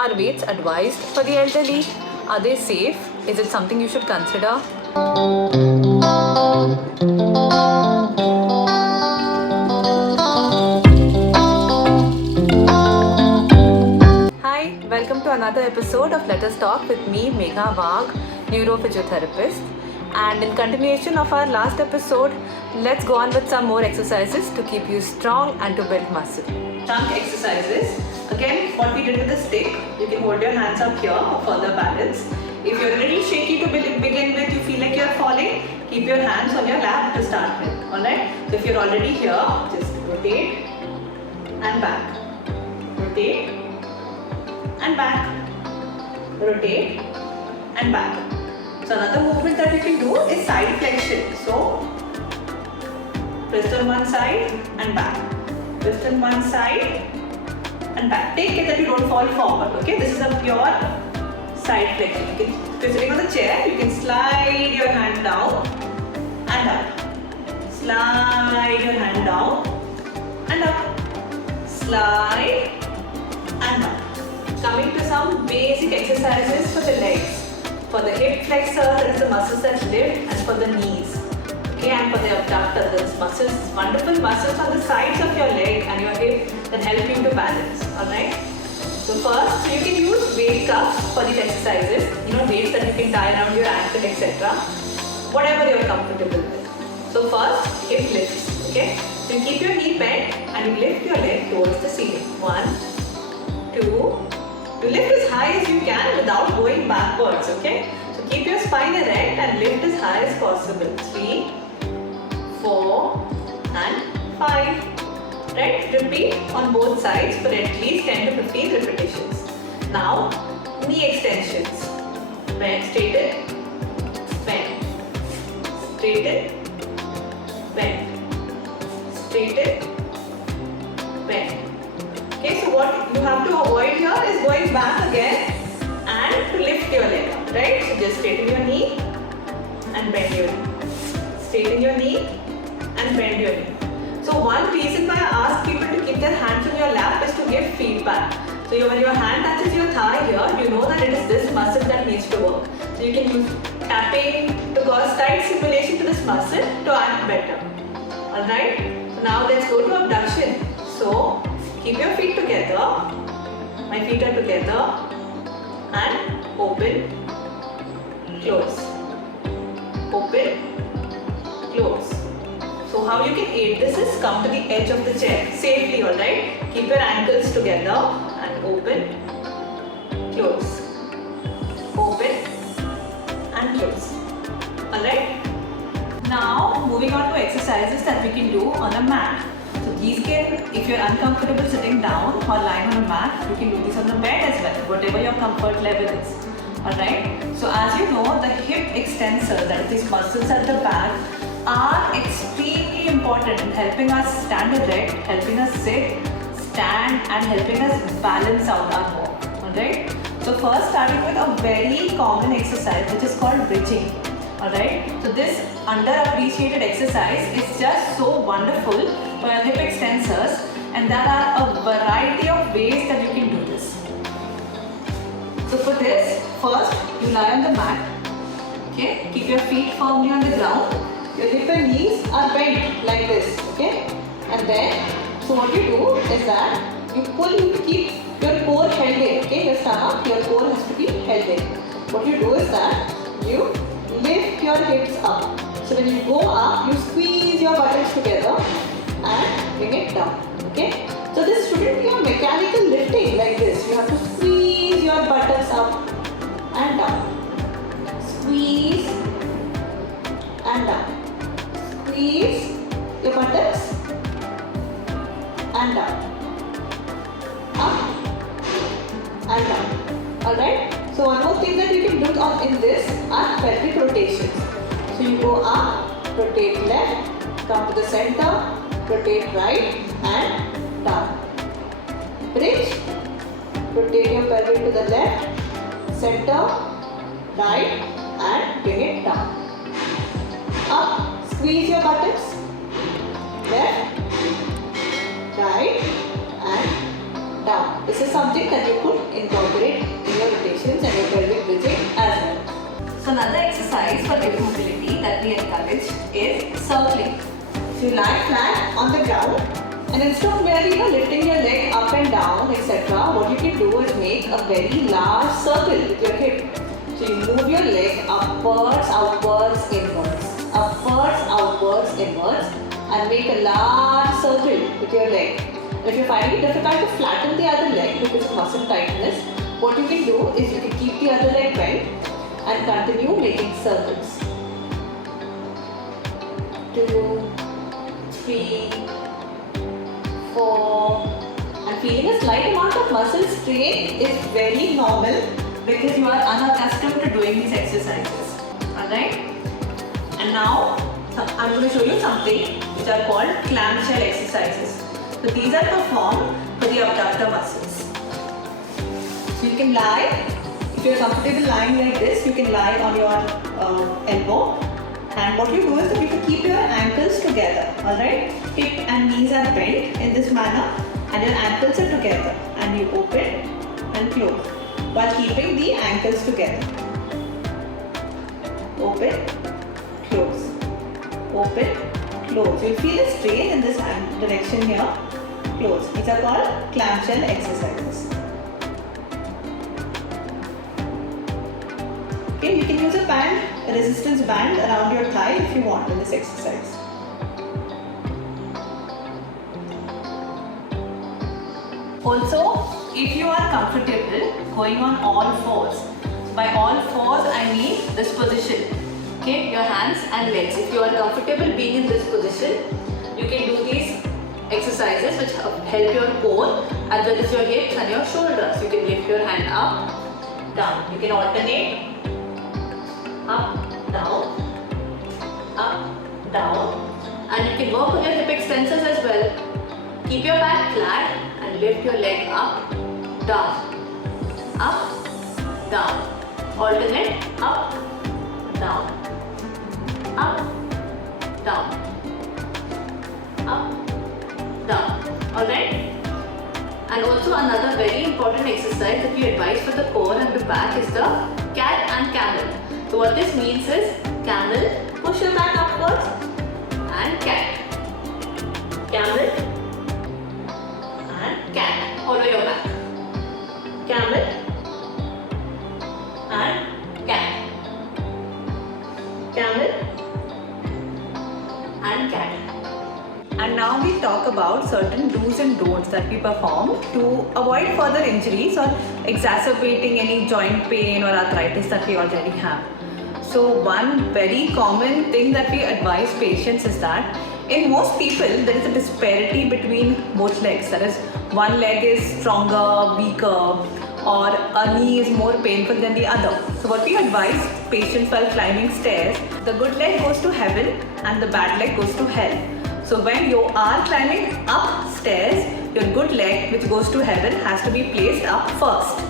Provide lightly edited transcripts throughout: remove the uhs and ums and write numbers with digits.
Are weights advised for the elderly? Are they safe? Is it something you should consider? Hi, welcome to another episode of Let Us Talk with me, Megha Wagh, neurophysiotherapist. And in continuation of our last episode, let's go on with some more exercises to keep you strong and to build muscle. Trunk exercises. Again, what we did with the stick, you can hold your hands up here for further balance. If you're a little shaky to begin with, you feel like you're falling, keep your hands on your lap to start with. Alright? So if you're already here, just rotate and back. Rotate and back. Rotate and back. So another movement that you can do is side flexion. So twist on one side and back. Twist on one side and back. Take care that you don't fall forward. Okay, this is a pure side flexion. If you're sitting on the chair, you can slide your hand down and up. Slide your hand down and up. Slide and up. Coming to some basic exercises for the legs. For the hip flexor, that is the muscles that lift, and for the knees. Okay, and for the abductor, there's muscles, wonderful muscles on the sides of your leg and your hip that help you to balance. Alright? So first, you can use weight cuffs for these exercises. Weights that you can tie around your ankle, etc. Whatever you're comfortable with. So first, hip lifts. Okay? So you keep your knee bent and you lift your leg towards the ceiling. 1, 2. You lift as high as you can without going backwards, okay? So keep your spine erect and lift as high as possible. 3, 4 and 5. Right? Repeat on both sides for at least 10 to 15 repetitions. Now, knee extensions. Bend, straighten, bend. Straighten, bend. Straighten, bend. Okay, so what you have to avoid here is going back again and to lift your leg up, right? So just straighten your knee and bend your knee. Straighten your knee and bend your knee. So one reason why I ask people to keep their hands on your lap is to give feedback. So when your hand touches your thigh here, you know that it is this muscle that needs to work. So you can use tapping to cause tight stimulation to this muscle to act better. Alright? So now let's go to abduction. So keep your feet together. My feet are together. And open, close. Open, close. So how you can aid this is come to the edge of the chair safely, alright? Keep your ankles together and open, close. Open and close. Alright? Now moving on to exercises that we can do on a mat. So these can, if you're uncomfortable sitting down or lying on a mat, you can do this on the bed as well, whatever your comfort level is. Alright? So as you know, the hip extensors, that is these muscles at the back, are extremely important in helping us stand erect, helping us sit, stand and helping us balance out our walk. Alright? So first starting with a very common exercise which is called bridging. Alright, so this underappreciated exercise is just so wonderful for your hip extensors, and there are a variety of ways that you can do this. So for this, first you lie on the mat, okay, keep your feet firmly on the ground, your hip and knees are bent like this, okay, and then, so what you do is that you pull, you keep your core held in, okay, your stomach, your core has to be held in. What you do is that you lift your hips up. So when you go up, you squeeze your buttocks together and bring it down. Okay? So this shouldn't be a mechanical lifting like this. You have to squeeze your buttocks up and down. Squeeze and down. Squeeze your buttocks and down. Up and down. Alright? So one more thing that you can do in this are pelvic rotations. So you go up, rotate left, come to the center, rotate right and down. Bridge, rotate your pelvic to the left, center, right and bring it down. Up, squeeze your buttocks, left, right and down. This is something that you could incorporate So you lie flat on the ground, and instead of merely lifting your leg up and down, etc., what you can do is make a very large circle with your hip. So you move your leg upwards, outwards, inwards, upwards, outwards, inwards, and make a large circle with your leg. And if you're finding it difficult to flatten the other leg because of muscle tightness, what you can do is you can keep the other leg bent and continue making circles. 2, 3, 4, and feeling a slight amount of muscle strain is very normal because you are unaccustomed to doing these exercises. Alright? And now I'm going to show you something which are called clamshell exercises. So these are performed for the abductor muscles. So you can lie, if you are comfortable lying like this, you can lie on your elbow. And what you do is that you can keep your ankles together, alright? Hip and knees are bent in this manner and your ankles are together, and you open and close while keeping the ankles together. Open, close, open, close. You will feel a strain in this direction here, close. These are called clamshell exercises. Okay, you can use a band, a resistance band around your thigh if you want in this exercise. Also, if you are comfortable going on all fours, by all fours I mean this position, okay, your hands and legs. If you are comfortable being in this position, you can do these exercises which help your core as well as your hips and your shoulders. You can lift your hand up, down. You can alternate up, down, and you can work on your hip extensors as well. Keep your back flat and lift your leg up, down, alternate up, down, alright? And also another very important exercise that we advise for the core and the back is the cat and camel. So what this means is camel, push your back upwards, and cat. Camel and cat. Follow your back. Camel and cat. Camel and cat. And now we talk about certain do's and don'ts that we perform to avoid further injuries or exacerbating any joint pain or arthritis that we already have. So one very common thing that we advise patients is that in most people there is a disparity between both legs. That is, one leg is stronger, weaker, or a knee is more painful than the other. So what we advise patients while climbing stairs, the good leg goes to heaven and the bad leg goes to hell. So when you are climbing upstairs, your good leg, which goes to heaven, has to be placed up first.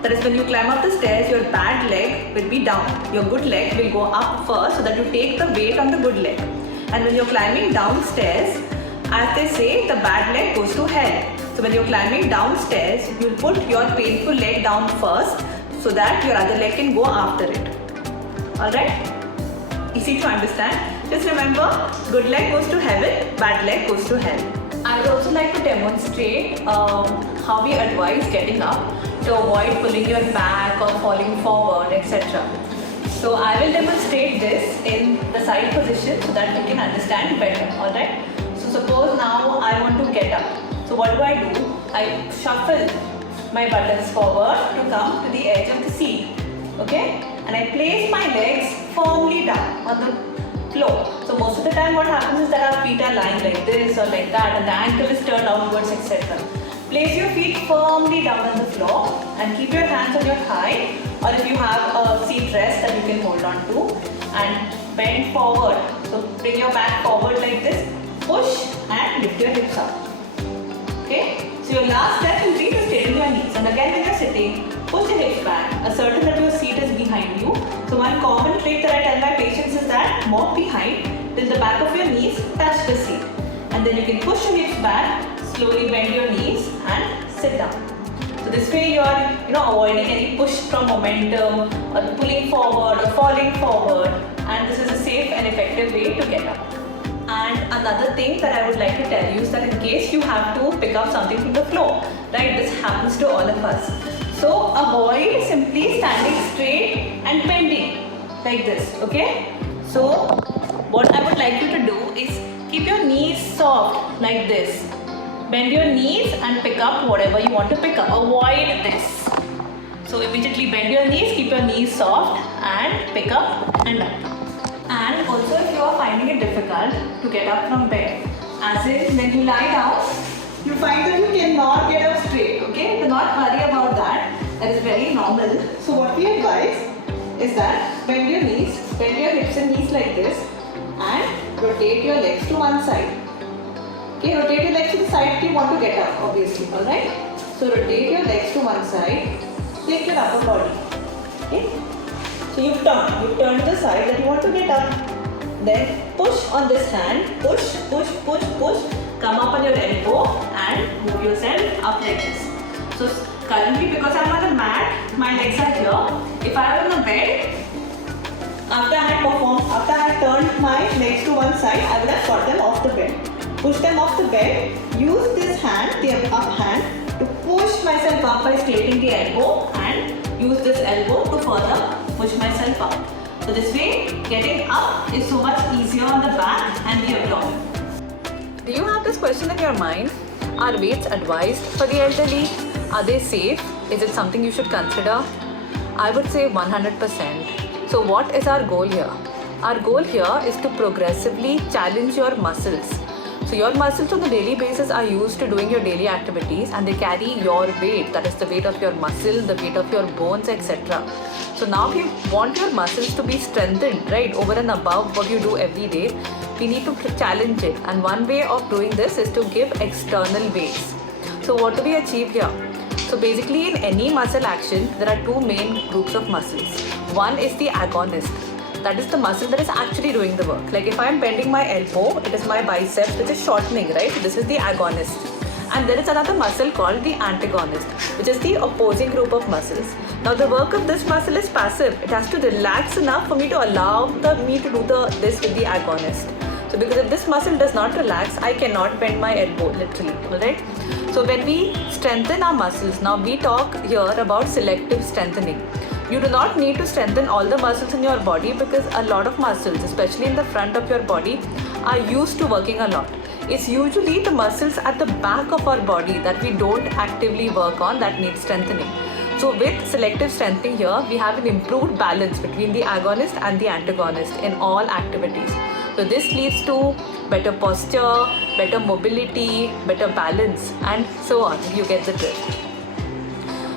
That is, when you climb up the stairs, your bad leg will be down. Your good leg will go up first so that you take the weight on the good leg. And when you're climbing downstairs, as they say, the bad leg goes to hell. So when you're climbing downstairs, you'll put your painful leg down first so that your other leg can go after it. Alright? Easy to understand. Just remember, good leg goes to heaven, bad leg goes to hell. I would also like to demonstrate how we advise getting up to avoid pulling your back or falling forward, etc. So I will demonstrate this in the side position so that you can understand better. Alright? So suppose now I want to get up. So what do? I shuffle my buttons forward to come to the edge of the seat. Okay? And I place my legs firmly down on the floor. So most of the time what happens is that our feet are lying like this or like that and the ankle is turned outwards, etc. Place your feet firmly down on the floor and keep your hands on your thigh, or if you have a seat rest that you can hold on to, and bend forward. So bring your back forward like this, push and lift your hips up. Okay? So your last step will be to straighten your knees, and again when you are sitting, push your hips back, ascertain that your seat is behind you. So one common trick that I tell my patients is that walk behind till the back of your knees touch the seat, and then you can push your hips back, slowly bend your knees and sit down. So this way you are avoiding any push from momentum or pulling forward or falling forward, and this is a safe and effective way to get up. And another thing that I would like to tell you is that in case you have to pick up something from the floor, right, this happens to all of us. So avoid simply standing straight and bending like this, okay? So what I would like you to do is keep your knees soft like this. Bend your knees and pick up whatever you want to pick up. Avoid this. So immediately bend your knees, keep your knees soft and pick up and up. And also if you are finding it difficult to get up from bed, as in when you lie down, you find that you cannot get up straight, okay? Do not worry about that. That is very normal. So what we advise is that bend your knees, bend your hips and knees like this and rotate your legs to one side. Okay, rotate your legs to the side you want to get up, obviously, alright? So rotate your legs to one side, take your upper body, okay? So you've turned to the side that you want to get up. Then push on this hand, push, come up on your elbow and move yourself up like this. So currently because I'm on the mat, my legs are here. If I were on the bed, after I had turned my legs to one side, I would have got them off the bed. Push them off the bed, use this hand, the up hand, to push myself up by straightening the elbow and use this elbow to further push myself up. So this way, getting up is so much easier on the back and the abdomen. Do you have this question in your mind? Are weights advised for the elderly? Are they safe? Is it something you should consider? I would say 100%. So what is our goal here? Our goal here is to progressively challenge your muscles. So your muscles on the daily basis are used to doing your daily activities and they carry your weight, that is the weight of your muscle, the weight of your bones, etc. So now if you want your muscles to be strengthened, right, over and above what you do every day, we need to challenge it. And one way of doing this is to give external weights. So what do we achieve here? So basically in any muscle action, there are two main groups of muscles. One is the agonist. That is the muscle that is actually doing the work. Like if I am bending my elbow, it is my biceps which is shortening, right? This is the agonist. And there is another muscle called the antagonist, which is the opposing group of muscles. Now the work of this muscle is passive. It has to relax enough for me to allow me to do this with the agonist. So because if this muscle does not relax, I cannot bend my elbow literally, alright? So when we strengthen our muscles, now we talk here about selective strengthening. You do not need to strengthen all the muscles in your body because a lot of muscles, especially in the front of your body, are used to working a lot. It's usually the muscles at the back of our body that we don't actively work on that need strengthening. So with selective strengthening here, we have an improved balance between the agonist and the antagonist in all activities. So this leads to better posture, better mobility, better balance, and so on. You get the drift.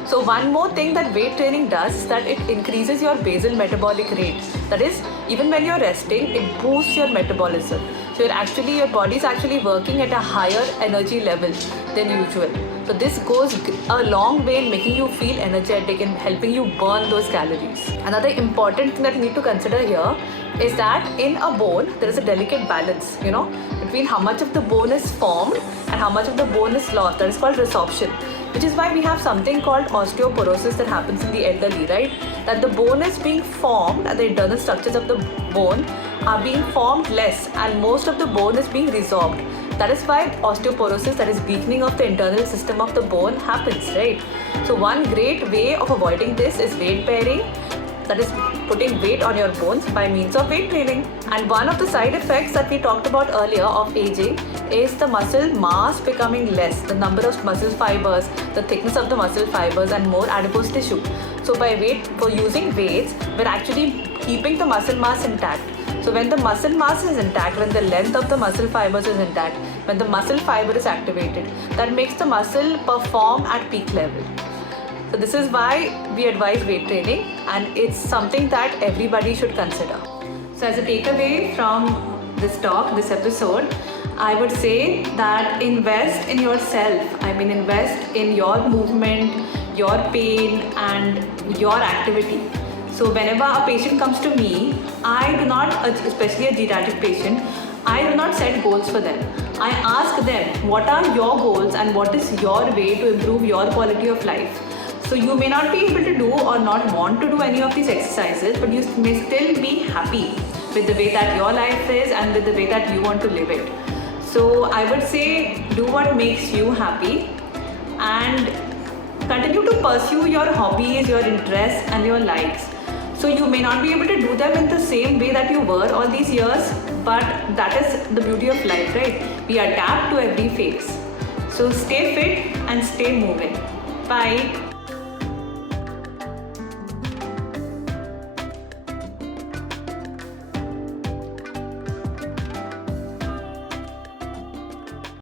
So one more thing that weight training does is that it increases your basal metabolic rate. That is, even when you're resting, it boosts your metabolism. So your body is actually working at a higher energy level than usual. So this goes a long way in making you feel energetic and helping you burn those calories. Another important thing that you need to consider here is that in a bone, there is a delicate balance, between how much of the bone is formed and how much of the bone is lost. That is called resorption. Which is why we have something called osteoporosis that happens in the elderly, right? That the bone is being formed and the internal structures of the bone are being formed less and most of the bone is being resorbed. That is why osteoporosis, that is weakening of the internal system of the bone, happens, right? So one great way of avoiding this is weight bearing, that is putting weight on your bones by means of weight training. And one of the side effects that we talked about earlier of aging is the muscle mass becoming less, the number of muscle fibers, the thickness of the muscle fibers and more adipose tissue. So for using weights, we're actually keeping the muscle mass intact. So when the muscle mass is intact, when the length of the muscle fibers is intact, when the muscle fiber is activated, that makes the muscle perform at peak level. So this is why we advise weight training and it's something that everybody should consider. So as a takeaway from this talk, this episode, I would say that invest in yourself. Invest in your movement, your pain and your activity. So whenever a patient comes to me, I do not, especially a geriatric patient, I do not set goals for them. I ask them, what are your goals and what is your way to improve your quality of life? So you may not be able to do or not want to do any of these exercises, but you may still be happy with the way that your life is and with the way that you want to live it. So I would say do what makes you happy and continue to pursue your hobbies, your interests and your likes. So you may not be able to do them in the same way that you were all these years, but that is the beauty of life, right? We adapt to every phase. So stay fit and stay moving. Bye.